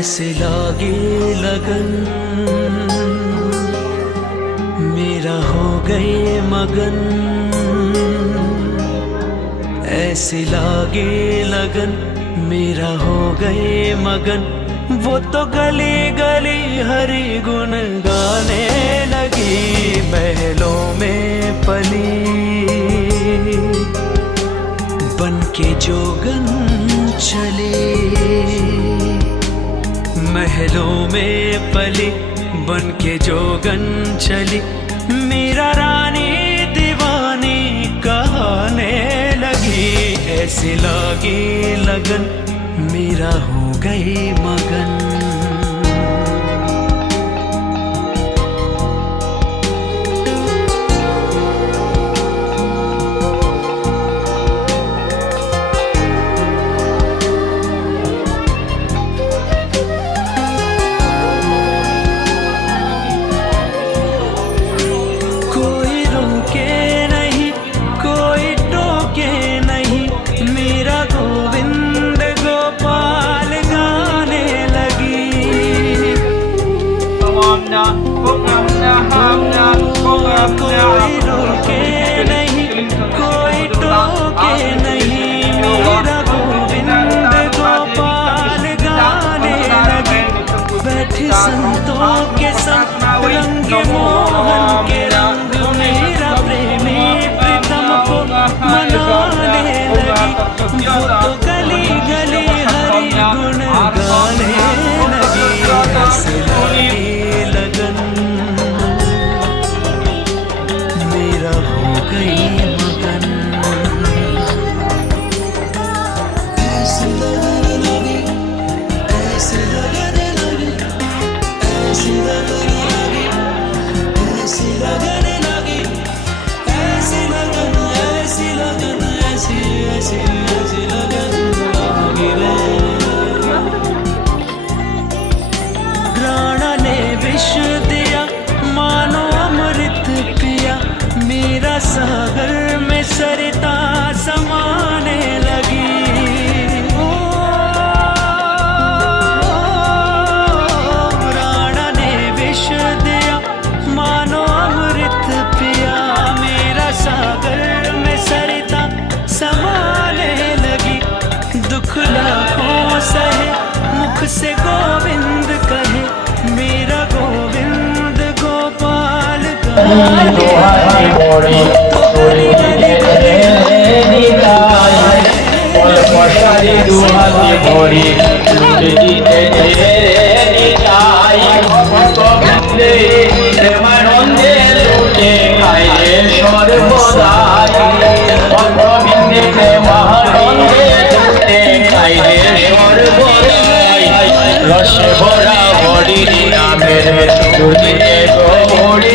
ऐसे लागे लगन। मेरा हो गए मगन। ऐसे लागे लगन, मेरा हो गए मगन। वो तो गली गली हरी गुन गाने लगी महलों में पली बन के जोगन चली। मेरा रानी दीवानी कहने लगी, ऐसी लगी लगन, मेरा हो गई मगन। के संग रंग मोहन के रंग मेरा प्रेमी प्रीतम को मनाने लगी। तो गली गली हरि गुण गाने लगी लगन मेरा हो गई দোহাই পড়ে পশারি দুহাতে পড়ে দিতে নিতাই কবিতে প্রেমানন্দে লুটে খাইলে সর্বদাই কবিতে প্রেমানন্দে লুটে খাইলে সর্বদাই রসে ভরা হরি নামের তুলিতে গৌরী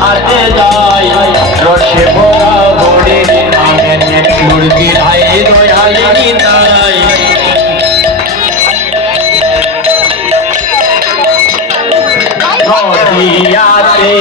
হাতে যায় রসে ভরা ভরির মানের মুরগির হাই দয়ালিনী তারাই। নদিয়াতে